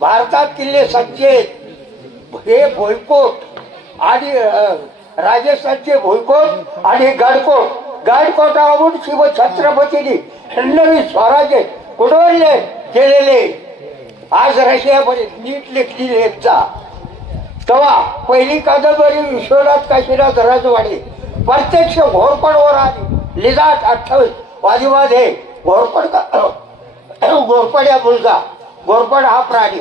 भारतात किल्ले सच्चे हे भोईकोट आणि राजस्थानचे भोईकोट आणि गडकोटावरून शिव छत्रपतींनी नवीन स्वराज्य कुडवले केलेले आज रशियामध्ये नीट लेखली एकचा तेव्हा पहिली कादंबरी विश्वनाथ काशीनाथ राजवाडे प्रत्यक्ष घोरपडवर आली लिदाट 28 वादीवाद हे घोरपड या मुलगा घोरपड हा प्राणी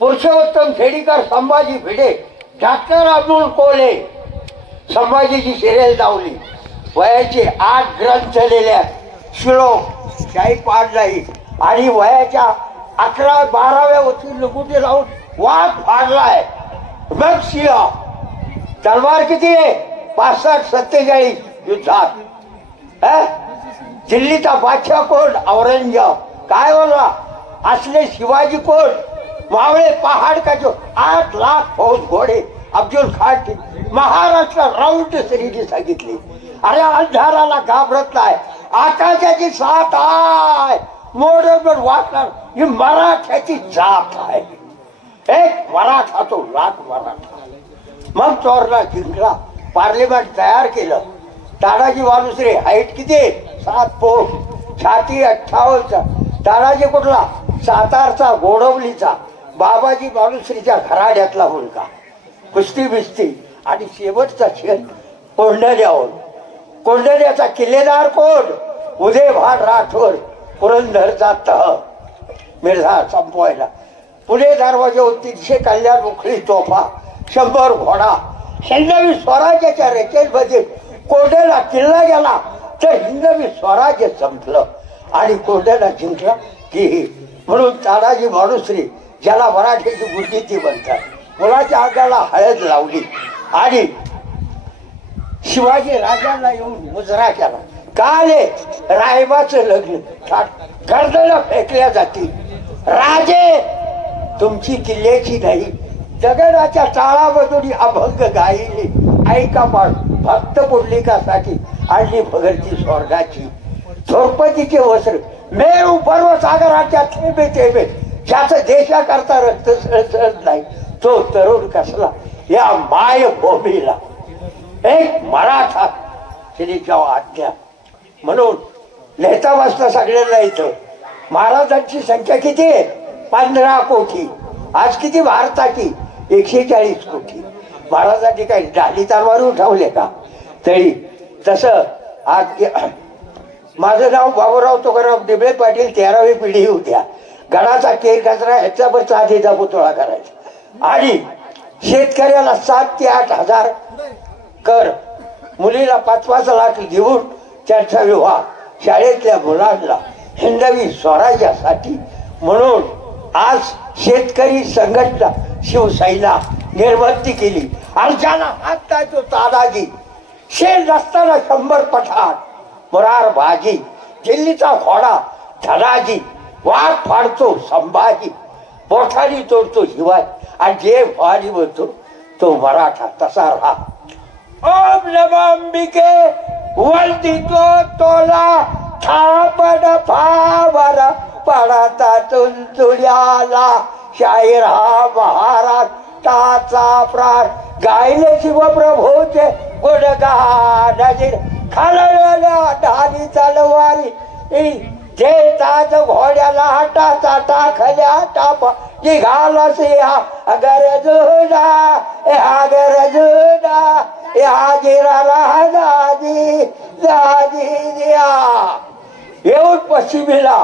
पुरुषोत्तम खेडीकर संभाजी भिडे डॉक्टर अब्दुल कोले संभाजीची सिरियल धावली वयाचे 8 ग्रंथ लिहिल्या श्लोक शाही पाठ नाही आणि वयाच्या 11-12व्या वर्षी लुगुटे लावून वाघ फाडलाय मग सिंह तलवार किती आहे 65-47 युद्धात दिल्लीचा बादशाह कोण औरंगजेब काय बोलला असले शिवाजी कोण मावळे पहाड का जो 8 लाख फौज घोडे अब्दुल खान महाराष्ट्र राऊंड श्रीने सांगितली अरे अंधाराला घाबरत नाही आकाशाची साथ आहे मोडवर वाटणार ही मराठ्याची जात आहे एक मराठा तो लाख मराठा मग चोरला जिंकला पार्लिमेंट तयार केलं तानाजी मालुसरे हाईट किती 7 फूट छाती 58 तानाजी कुठला सातारचा गोडवलीचा बाबाजी मालुसरीच्या घराड्यातला मुलगा कुस्ती बिस्ती आणि शेवटचा खेळ कोंढण्याचा किल्लेदार कोण उदयभान राठोड पुरंदरचा तह मिर्झा संपवायला पुणे दरवाजा 300 कल्याण उखळी तोफा 100 घोडा हिंदवी स्वराज्याच्या रेकेमध्ये कोंढेला किल्ला गेला तर हिंदवी स्वराज्य संपलं आणि कोंढेला जिंकला की म्हणून तानाजी मालुसरे ज्याला मराठीची गुरुती म्हणतात मुलाच्या अंगाला हळद लावली आणि शिवाजी राजांना येऊन मुजरा केला काले रायबाचं लग्न गर्दन फेकल्या जातील राजे तुमची किल्ल्याची नाही दगडाच्या टाळामधून अभंग गायली ऐका पाड भक्त पुंडलिकासाठी आणली भगरची स्वर्गाची द्रौपदीचे वस्त्र मेरू पर्व सागराच्या थेंबे थेंबे ज्याचं देशाकरता रक्त सळसळत नाही तो तरुण कसला या मायभूमीला एक मराठा श्रीच्या आज्ञा म्हणून लिहिता वाचता सगळ्यांना इथं महाराजांची संख्या किती आहे 15 कोटी आज किती भारताची 140 कोटी महाराजांनी काही डाली तलवार उठवले का तरी तसं आज माझं नाव बाबूराव तुकाराम दिबळे पाटील 13वी पिढी होत्या गडाचा केर कचरा ह्याच्यावर चांदीचा पुतळा करायचा आणि शेतकऱ्याला 7 ते 8 हजार कर मुलीला 5-5 लाख देऊन त्यांचा विवाह शाळेतल्या मुलांना हिंदवी स्वराज्यासाठी म्हणून आज शेतकरी संघटना शिवसेना निर्बंधी केली आणि ज्याला हात नाही तो तानाजी शेर नसताना 100 पठाण मुरार भाजी दिल्लीचा घोडा धनाजी वाघ फाडतो संभाजी बोठानी तोडतो शिवाजी आणि जे भाजी म्हणतो तो मराठा तसा राहा ओम नमो अंबिके वंदितो तोला थापड फावर पडता तुंतुड्याला शाहीर हा महाराष्ट्राचा प्राण गायले शिवप्रभूचे गुणगान खालवल्या ढाली तलवारी देतात घोड्याला हाताचा टाकल्या टापा निघाला सिंहा गरजुना या गिराला दादी दादी दिया येऊन पश्चिमेला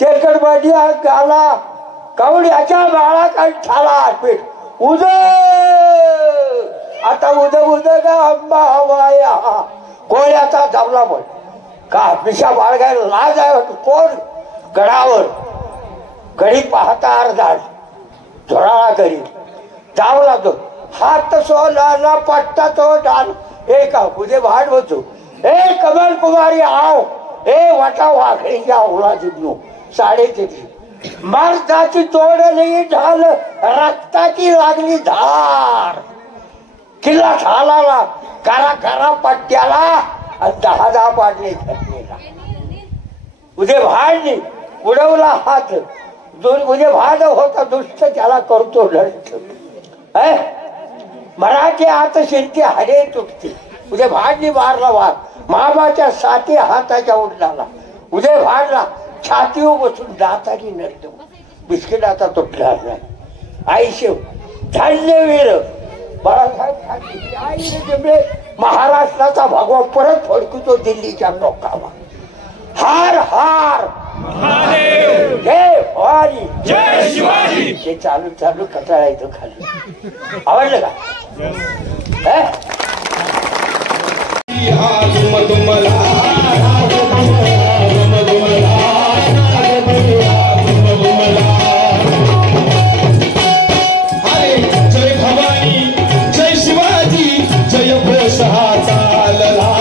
तेलकटवाडिया गाला कवड्याच्या बाळा कंठाला पीठ उद आता उद गा अंबावाया गोळ्याचा जमला पण का पिशा बाळगायला लाज आहे कोण गडावर गडी पाहता अर्धा झोळाळा करी धावला तो हात सोला पट्टा तो डाल एक उदे भाड होतो ए कमल कुमारी आओ ए वाटा वाघळीच्या ओळाजीनो 3.5 मारताची तोडली ढाल रक्ताची लागली धार किल्ला ठालाला करा पट्ट्याला आणि 10 पाडले घटनेला उदे भाडली उडवला हात म्हणजे भाद होता दुष्ट त्याला करतो लढत. मराठी आता शिरती हाडे तुटते. उद्या भाडनी मारला वार मामाच्या 7 हाताच्या उडलाला. उद्या भाडला छातीवर बसून दातारी नडतो. बिस्किट आता तुटला नाही. आईशिव धन्यवीर बाळासाहेब ठाकरे महाराष्ट्राचा भगवा परत फडकतो दिल्लीच्या टोकावर. हार हार जय भवानी जय शिवाजी. ते चालू चालू कटाळा येतो खाली. आवडलं का? जय भवानी जय शिवाजी जय घोष हा चालला.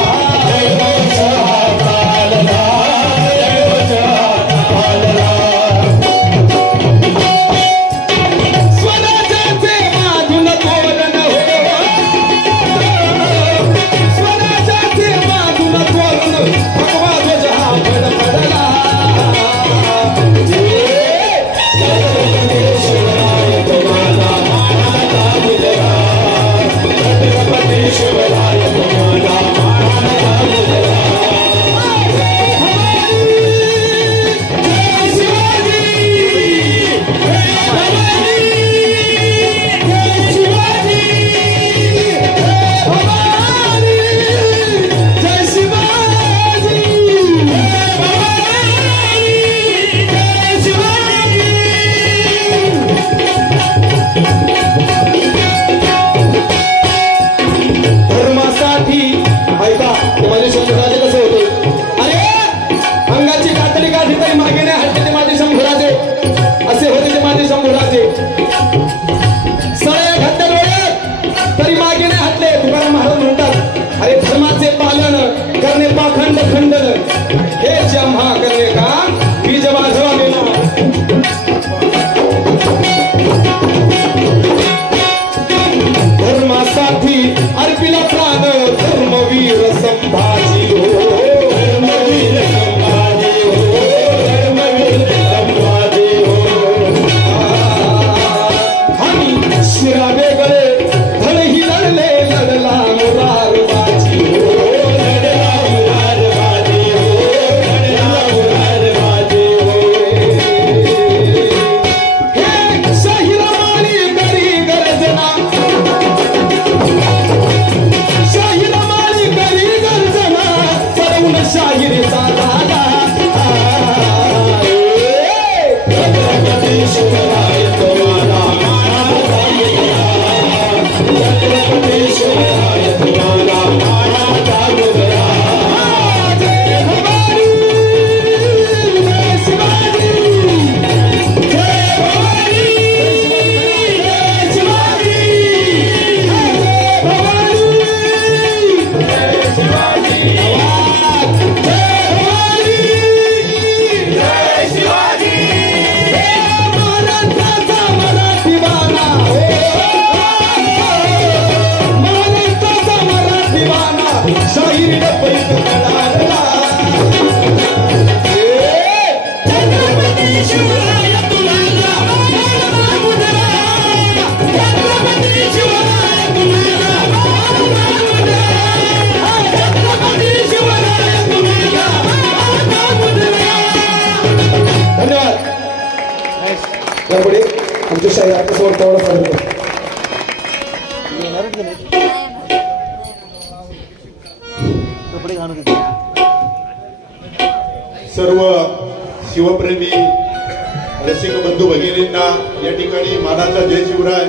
त्यामुळे आमच्या शाळेसमोर तेवढा फरक सर्व शिवप्रेमी रसिक बंधू भगिनींना या ठिकाणी मानाचा जय शिवराय.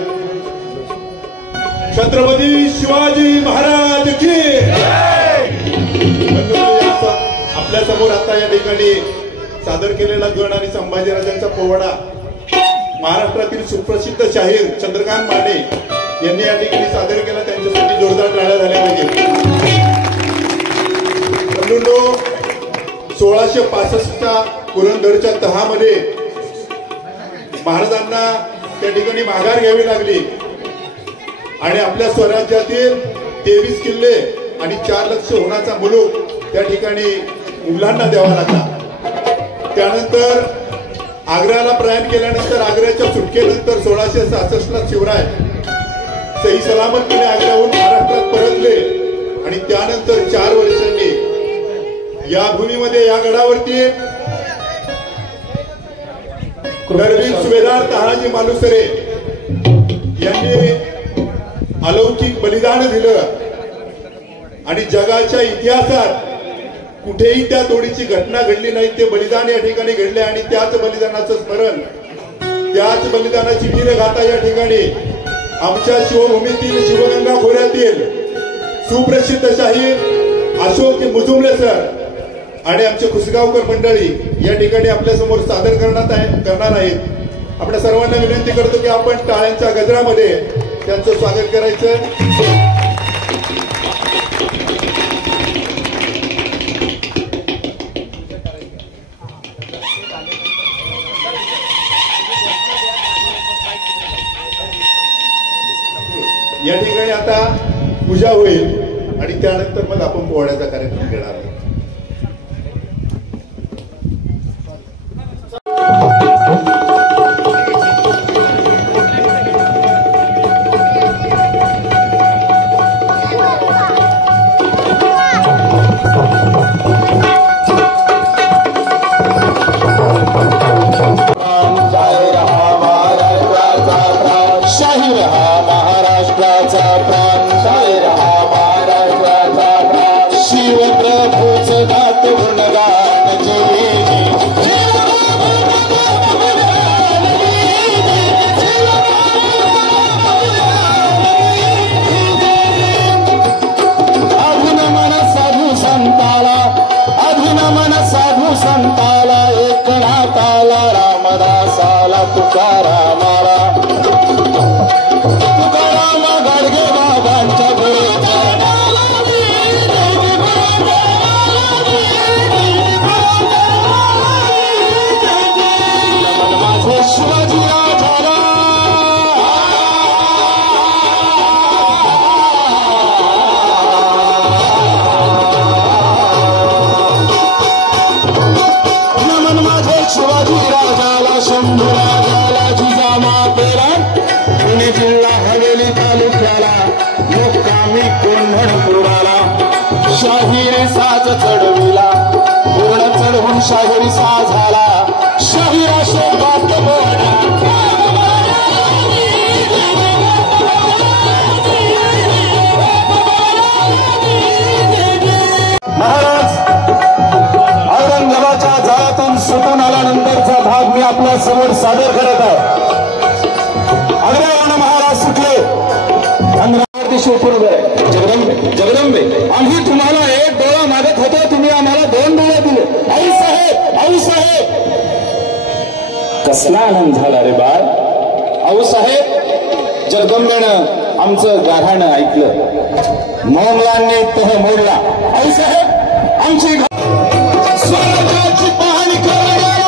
छत्रपती शिवाजी महाराज की आपल्या समोर आता या ठिकाणी सादर केलेला गण आणि संभाजीराजांचा पोवाडा महाराष्ट्रातील सुप्रसिद्ध शाहीर चंद्रकांत माने यांनी या ठिकाणी सादर केला. त्यांच्यासाठी जोरदार टाळ्या झाल्या पाहिजे. बंधूंनो, 1665च्या पुरंदरच्या तहामध्ये महाराजांना त्या ठिकाणी माघार घ्यावी लागली आणि आपल्या स्वराज्यातील 23 किल्ले आणि 4 लक्ष होण्याचा मुलूक त्या ठिकाणी मुघलांना द्यावा लागला. त्यानंतर आग्र्याला प्रयाण केल्यानंतर आग्र्याच्या सुटकेनंतर 1666ला शिवराय सही सलामतपणे आग्र्याहून महाराष्ट्रात परतले आणि त्यानंतर 4 वर्षांनी या भूमीमध्ये या गडावरती करवीर सुभेदार तानाजी मालुसरे यांनी अलौकिक बलिदान दिलं आणि जगाच्या इतिहासात कुठेही त्या तोडीची घटना घडली नाही. ते बलिदान या ठिकाणी घडले आणि त्याच बलिदानाचं स्मरण, त्याच बलिदानाची वीरगाथा या ठिकाणी आमच्या शिवभूमीतील शिवगंगा खोऱ्यातील सुप्रसिद्ध शाहीर अशोक मुजुमले सर आणि आमचे कुसगावकर मंडळी या ठिकाणी आपल्या समोर सादर करणार आहेत. आपल्या सर्वांना विनंती करतो की आपण टाळ्यांच्या गजरामध्ये त्यांचं स्वागत करायचं. या ठिकाणी आता पूजा होईल आणि त्यानंतर मग आपण पोहण्याचा कार्यक्रम घेणार आहोत. शाहिरी साज चढविला पूर्ण चढवून शाहिरी साज झाला शाहिरा शोभात महाराज औरंगाबादच्या जाळातून सुटून आल्यानंतरचा भाग मी आपल्या समोर सादर करत आहे. आग्र्यावरून महाराज सुटले अंगणावरती शिवपूर्व जगदंबे जगदंबे आम्ही तुम्हाला एक डोळा मागत होतो, तुम्ही आम्हाला 2 डोळे दिले. आई साहेब आई साहेब कसला आनंद झाला रे बाळ. आऊ साहेब जगदंबेनं आमचं गाढाणं ऐकलं, मोंगलांनी तह मोडला. आई साहेब आमची स्वराज्याची पाहणी करणारा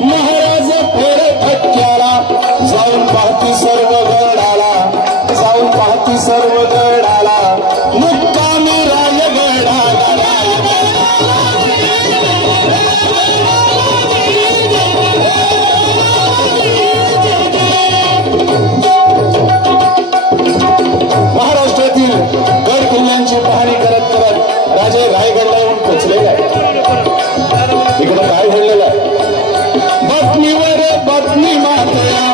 महाराज फेर फटक्याला जाऊन पाहती सर्व गडाला, जाऊन पाहती सर्व गडाला मुक्कामी रायगडाला. महाराष्ट्रातील गड किल्ल्यांची पाहणी करत करत राजे रायगडला येऊन पोचलेले आहे. इकडे काय घडलेलं आहे. बातमीवर बातमी मातेला,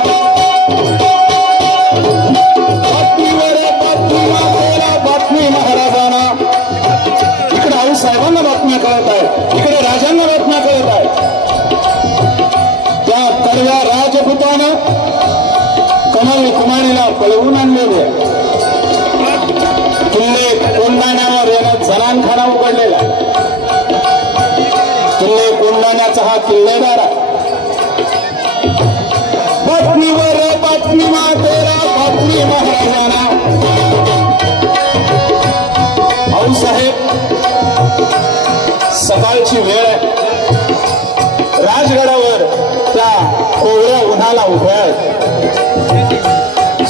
बातमीवर बातमी मातेला, बातमी महाराजांना. इकडे आई साहेबांना बातम्या कळत आहे, इकडे राजांना बातम्या कळत आहे. त्या कडव्या राजपुतानं कमल कुमारीला पळवून आणलेले आहे. किल्ले कोंढाण्यावर येणं जनानखाना उघडलेला आहे. किल्ले कोंढाण्याचा हा किल्लेदार आहे. बातमीवर बातमी मातेला, बातमी महाराजांना. भाऊ साहेब सकाळची वेळ आहे. राजगडावर त्या कोवळ्या उन्हाला उभ्या आहेत.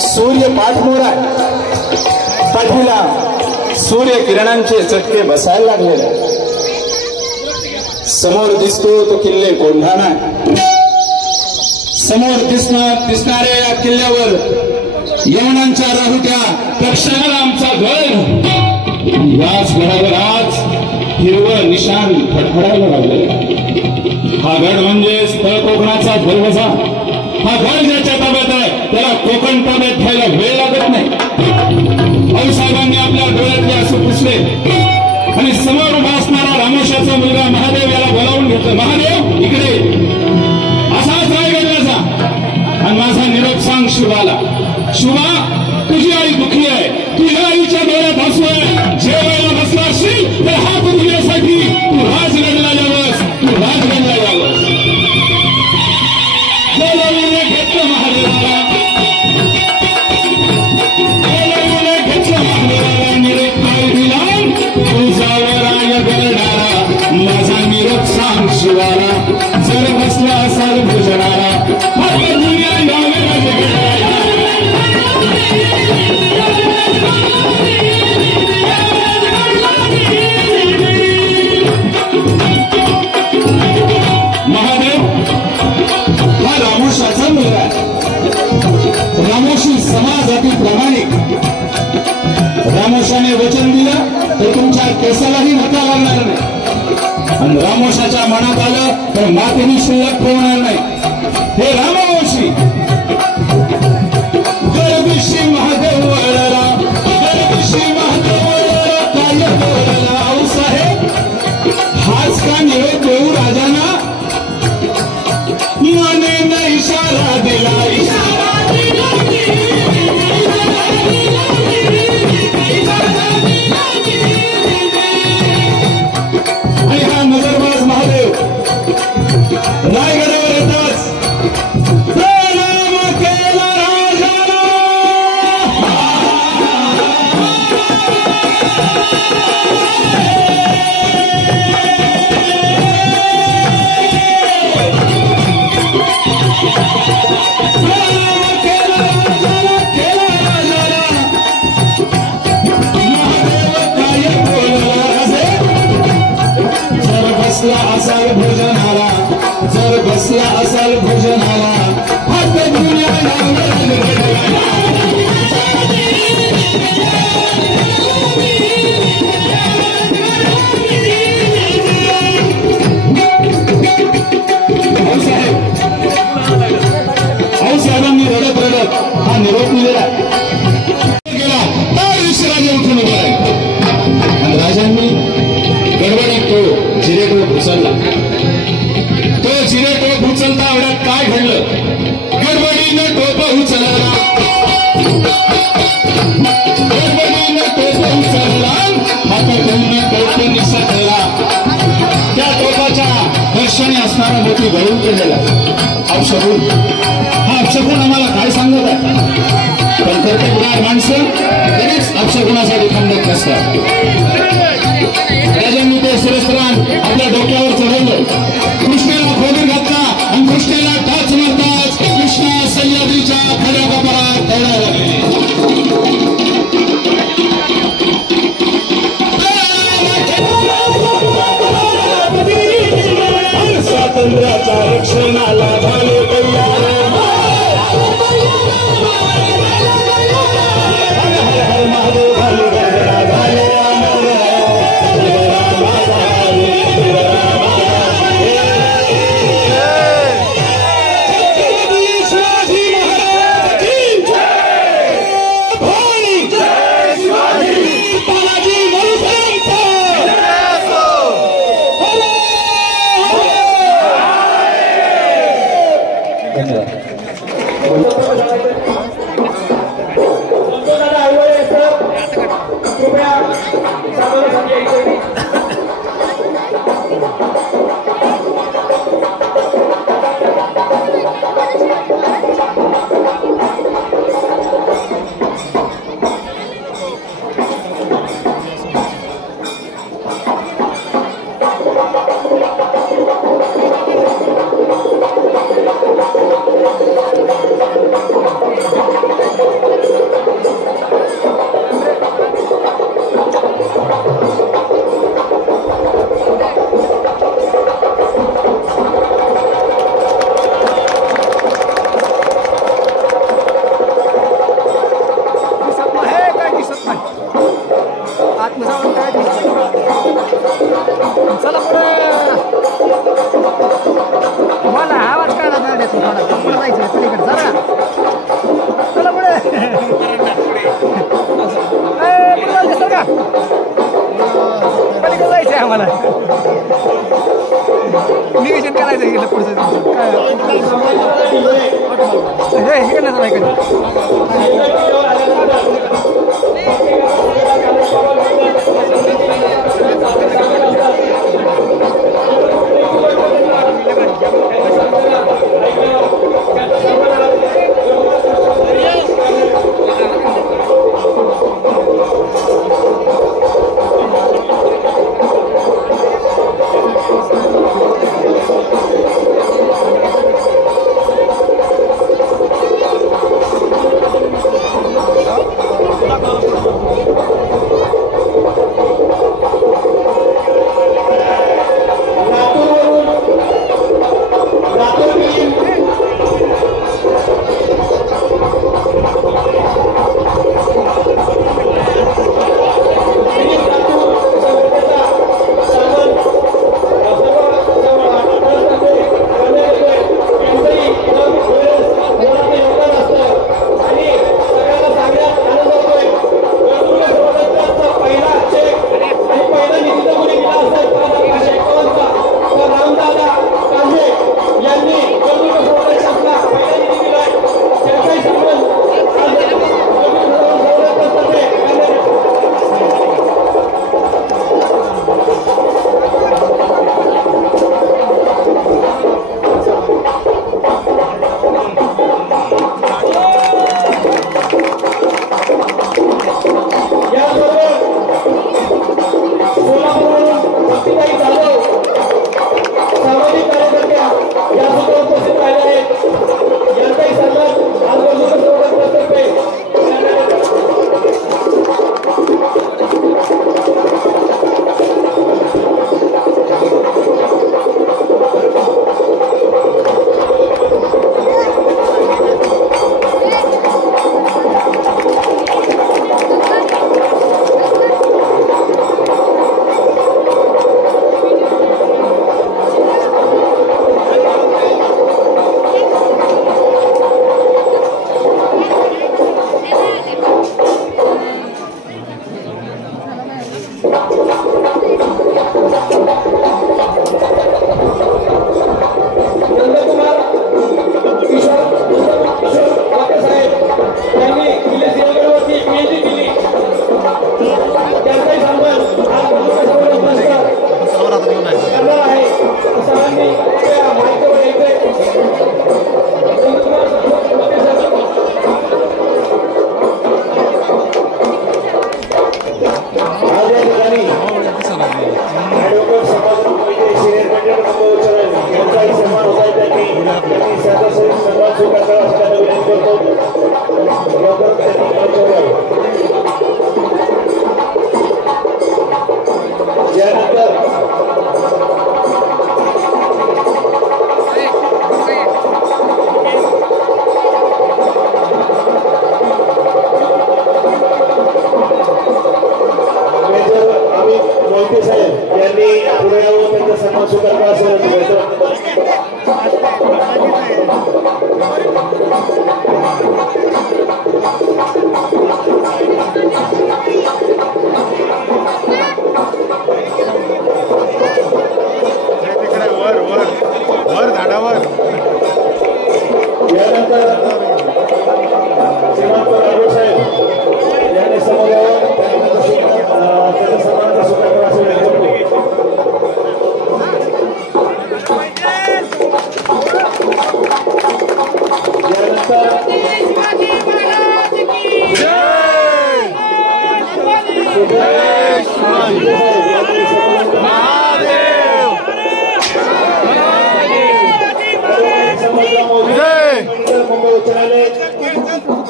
सूर्य पाठमोर आहे. पाठीला सूर्य किरणांचे चटके बसायला लागलेले. समोर दिसतो तो किल्ले कोंढाणा. समोर दिसणाऱ्या या किल्ल्यावर यवनांच्या राहुट्या प्रक्षाला आमचा घर. याच घरावर आज हिरवं निशाण फडफडायला लागलं. हा गड म्हणजेच तळ कोकणाचा दरवाजा. हा गड ज्याच्या ताब्यात आहे त्याला कोकण ताब्यात घ्यायला वेळ लागत नाही. भाऊसाहेबांनी आपल्या डोळ्यातले असं पुसले आणि समोर उभा असणारा रामोशाचा मुलगा महादेव याला बोलावून घेतलं. महादेव इकडे असाच रायगडला जा आणि माझा निरोप सांग शुभाला. शुभा, तुझी आई दुःखी आहे, तुझ्या आईच्या डोळ्यात हसू आहे. जेवायला बसला असशील तर हात उठण्यासाठी तू राजगडला जावंस, तू राजगडला जावंस. बोलावून घेतलं महादेवाला, बोलावून घेतलं महादेवाला. निरोप काय दिला तुझावर रायगडाला, माझा निरोप सांग शिवाला. जर बसला असाल भुजनाला, आता दुनिया यावे राजगडाला. महादेव हा रामोशाचा मुलगा आहे. रामोशी समाजातील प्रामाणिक. रामोशाने वचन दिलं तर तुमच्या केसालाही धक्का लागणार नाही आणि रामोशाच्या मनात आलं तर मातेने शिल्लक ठेवणार नाही. हे रामवंशी गर्दिशी महादेव वळला, गर्दिशी महादेव वळला, काय बोलला आऊसाहेब. हाच का निरोप देऊ राजांना? मानेनं इशारा दिला, इशारा दिला, आणि हा नजरबाज महादेव रायगडावर येताच प्रणाम केला राजाला. असाल भोजनाला, जर बसला असाल भोजनाला, हात दुनिया साहेबांनी रडत रडत हा निरोप दिलेला गेला. तर राजे उठून उभे आणि राजांनी गडबडीत तो जिरेटोप उचलला. तो जिरेटोप उचलता एवढ्यात काय घडलं? गडबडीनं टोप उचलला, गडबडीनं टोप उचलला, हातातून टोप निसटला. त्या टोपाच्या दर्शनी असणारा मोठी गळून केलेला अपशकुन. हा अपशकुन आम्हाला काय सांगत आहे? पण कर्तबगार माणसं कधीच अपशकुनासाठी थांबत नसतात. राजांनी ते शिरस्त्राण आपल्या डोक्यावर चढवलं, कृष्णेला खोदून घातला आणि कृष्णेला टाच मारताच कृष्णा सह्याद्रीच्या खड्या कपाळात तळायला लागले. स्वातंत्र्याच्या रक्षणाला झाले तयार. महादेव झाले चला पुढे मला आवाज काढा नाही देतो थोडा पुढे जायचं पलीकडे जरा चला पुढे सर का पलीकडे जायचं आहे आम्हाला नियोजन करायचं गेलं पुढचं हे इकडनं जायचं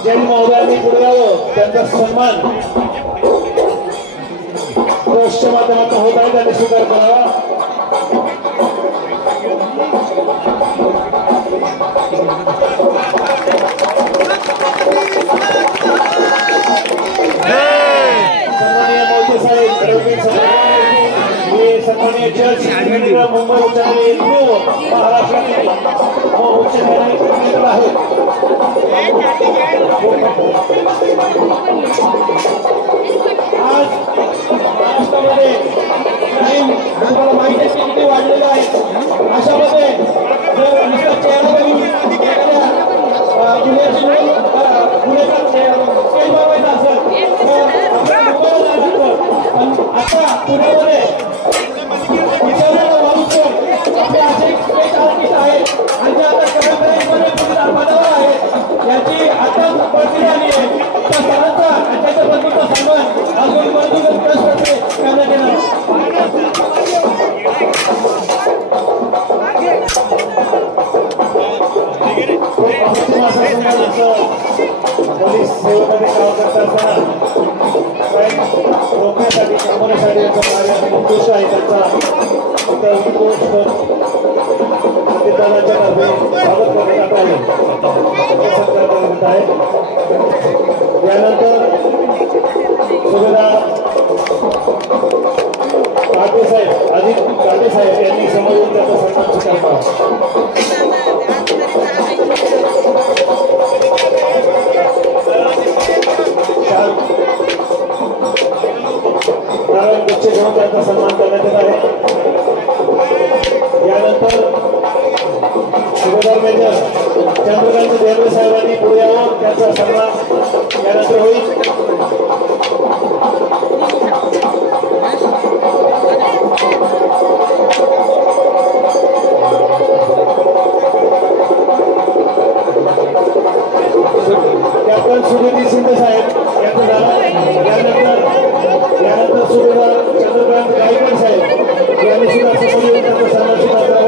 जैन महोदयांनी पुढे यावं, त्यांचा सन्मान ट्रस्टच्या माध्यमातून होत आहे, त्यांनी स्वीकार करावा. सन्माननीय मोहिते साहेब, सन्माननीय जज मुंबई उच्च न्यायालय महाराष्ट्रातील उच्च न्यायालय आहे. आज महाराष्ट्रामध्ये क्राईम तुम्हाला माहिती आहे किती वाढलेलं आहे. अशामध्ये जर नुसता चेहरा बघून गुन्हेगार स्केल बनवायचा असेल तर मुंबईला जायचं. पण आता पुण्यामध्ये आपले असे स्पेस आर्टिस्ट आहेत आणि जे आता कलाकारांमध्ये पदावर आहेत याची आताच पडती झाली आहे. त्या सरांचा आणि त्याच्या पत्नीचा सन्मान अजून मधून ट्रस्टमध्ये करण्यात येणार. पोलीस सेवेमध्ये काम करत असताना रोखण्यासाठी थांबवण्यासाठी उत्कृष्ट आहे त्यांचा प्रतिदानाच्या तर्फे स्वागत करण्यात आहे. यानंतर सुभेदार काटेसाहेब अजित काटेसाहेब यांनी समोर येऊन त्याचा सन्मान स्वीकारला. गुच्छ घेऊन त्यांचा सन्मान करण्यात येत आहे. यानंतर सुभेदार मेजर चंद्रकांत देवरे साहेबांनी पुढे यावं त्यांचा सन्मान यानंतर होईल. कॅप्टन सुधीर शिंदे साहेब यांचं झालं. यानंतर सुभेदार चंद्रकांत गायकवाड साहेब यांनी सुद्धा समोर येऊन त्यांचा सन्मान स्वीकारला.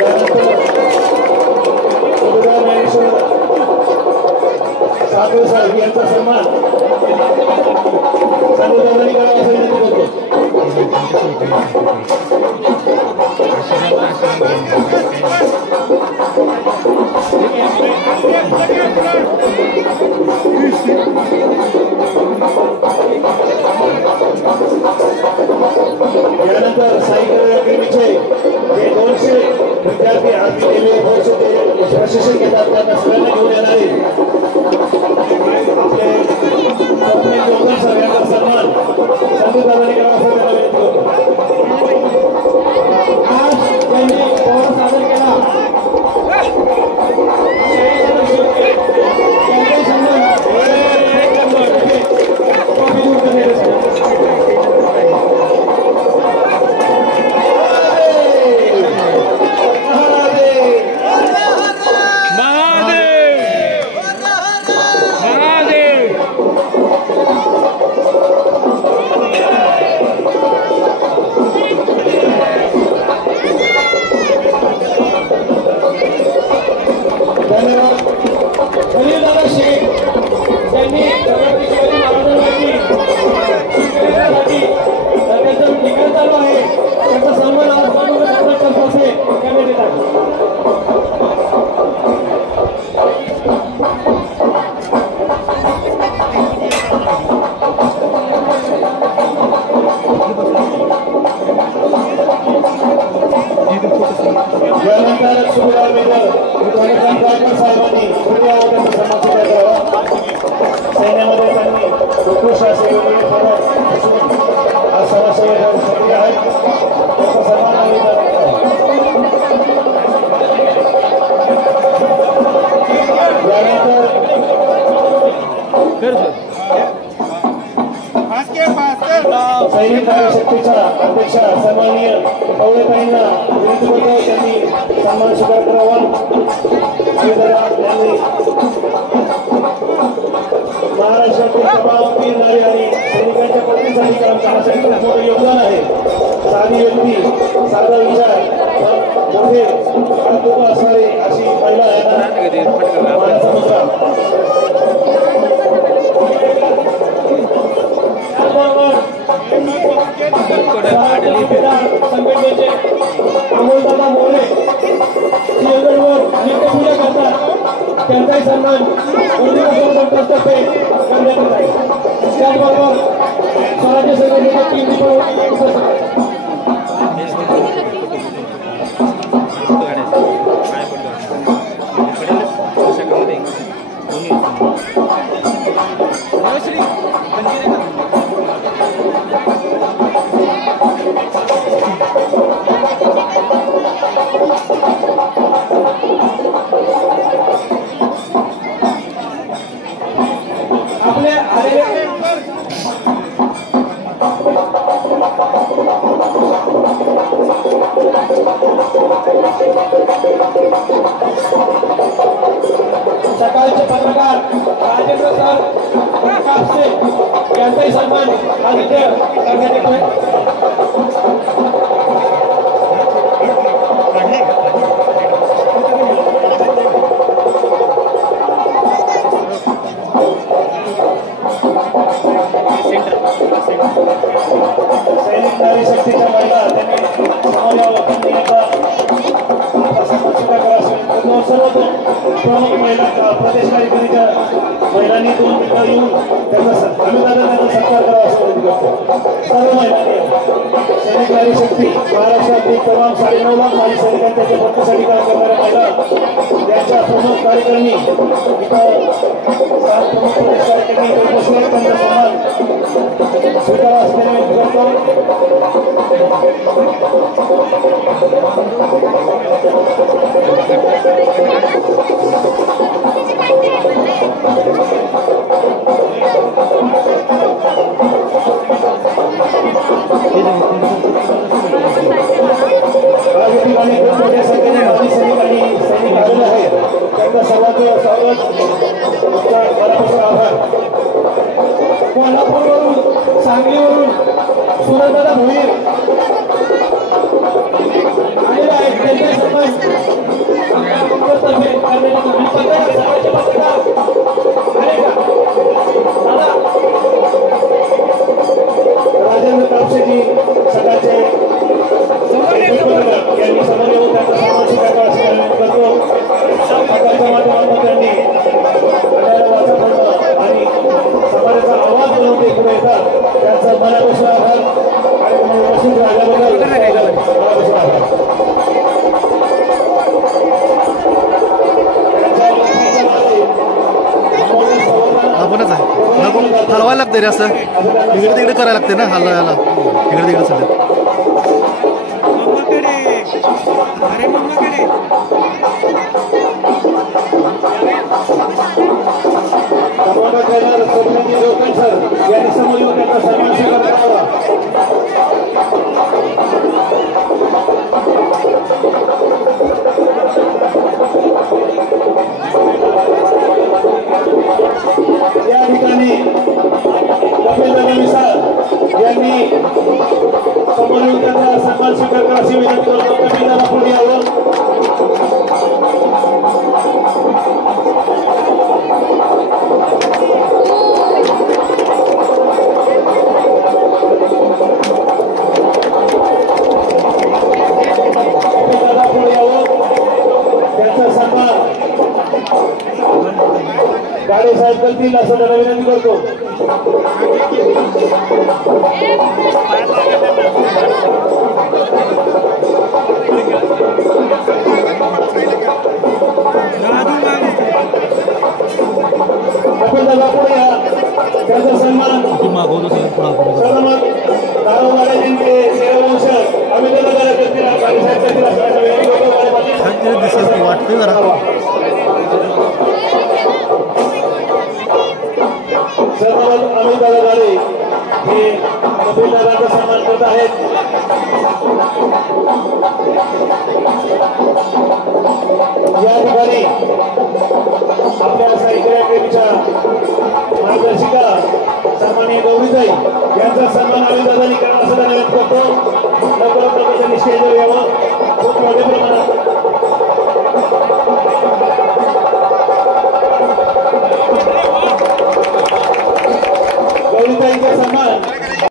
यानंतर सुभेदार ज्ञानेश्वर साधू साहेब यांचा सन्मान संविधानाने करावा विनंती करतो. यानंतर सायकल अकॅडमीचे जे 200 विद्यार्थी आम्ही गेले वर्ष ते प्रशिक्षण घेतात त्यांना सगळ्यांना घेऊन येणारे आपले स्वप्नील जोकर सर यांचा सन्मान संविधानाने करावा असं त्यांना विनंती करतो. आज त्यांनी पोवाडा सादर केला. त्यांचे सन्मान यानंतर सुभेदार मेजर चंद्रकांत गायकवाड साहेबांनी पुढे यावं त्यांचा सन्मान स्वीकारला. सैन्यामध्ये त्यांनी उत्कृष्ट असे वेगवेगळे आज सरासरी सक्रिय आहेत त्यांचा सन्मान आम्ही सैनिक कार्यशक्तीच्या अध्यक्षा सन्माननीय पवळेताईंना विनंती करतो त्यांनी सन्मान स्वीकार करावा. महाराष्ट्रातील तमाम वीर नारी आणि सैनिकांच्या पत्नीसाठी काम करण्यासाठी खूप मोठं योगदान आहे. साधी व्यक्ती साधा विचार मोठे कर्तृत्व असणारी अशी महिला आहे समुद्रा. संघटनेचे अमोलदादा मोरे नित्यपूजा करतात. त्यांचाही सन्मान तर्फे करण्यात येत आहे. त्याचबरोबर स्वराज्य संघटनेच्या टीम सकाळचे पत्रकार राजेंद्र सर कापसे यांचाही सन्मान आदित्य करण्यात येतोय. सैनिक नारी शक्तीच्या महिला सर्व प्रमुख महिला प्रदेश कार्यकारिणीच्या महिलांनी 2 मिनिटं येऊन त्यांना सत्कार करावा असं विनंती करतो. सर्व महिलांनी सैनिक नारी शक्ती महाराष्ट्रातील तमाम 9.5 लाख माजी सैनिकांच्या भक्तीसाठी काम करणाऱ्या महिला यांच्या प्रमुख कार्यकारिणी इथं 7 प्रमुख प्रदेश कार्यकारिणी उपस्थित आहेत. त्यांचा सन्मान स्वीकारा असलेला विनंती करतो. मोठ्या संख्येने माजी सैनिक आणि सैनिक आलेले आहेत. त्यांचं सर्वांचं स्वागत, मनापासून आभार. कोल्हापूरवरून, सांगलीवरून सुरेशदादा भोईर आलेले आहेत. त्यांचे सन्मान राजेंद्र कापसेजी सकाळचे यांनी समोर येऊन त्यांचा सन्मान स्वीकारला असे विनंती करतो. सकाळच्या माध्यमातून त्यांनी आणि समाजाचा आवाज बनवते पुढे येतात. त्यांचा मनापासून आभार. कार्यक्रमाला उपस्थित राहिल्याबद्दल मनापासून आभार. आपणच आहे नको हलवायला लागते रे असं इकडे तिकडे करायला लागते ना हलवायला इकडे तिकडे सगळं. यांनी समोर येऊन त्यांचा सन्मान स्वीकार करावा. या ठिकाणी कपिलदादा मिसाळ यांनी समोर येऊन त्यांचा सन्मान स्वीकार करा अशी विनंती करतो. कपिलदादा पुढे यावं. गाडे साहेब करतील असं त्याला विनंती करतो. आपण दादा पुढे या. त्याचा सन्मान दारोगाड्यांचे देववंशज अमिताभ करतील. गाडे साहेब करतील असं त्याला विनंती करतो. वाटते जरा सर्वच अमितदादा गाडे हे कपिलदादांचा सन्मान करत आहेत. या ठिकाणी आपल्या साहित्य अकादमीच्या मार्गदर्शिका सन्माननीय गौरीताई यांचा सन्मान अमितदादांनी करणं असं त्यांना विनंती करतो. लवकरात त्यांनी स्टेजवर यावं. खूप मोठ्या प्रमाणात गौरीताईंचा सन्मान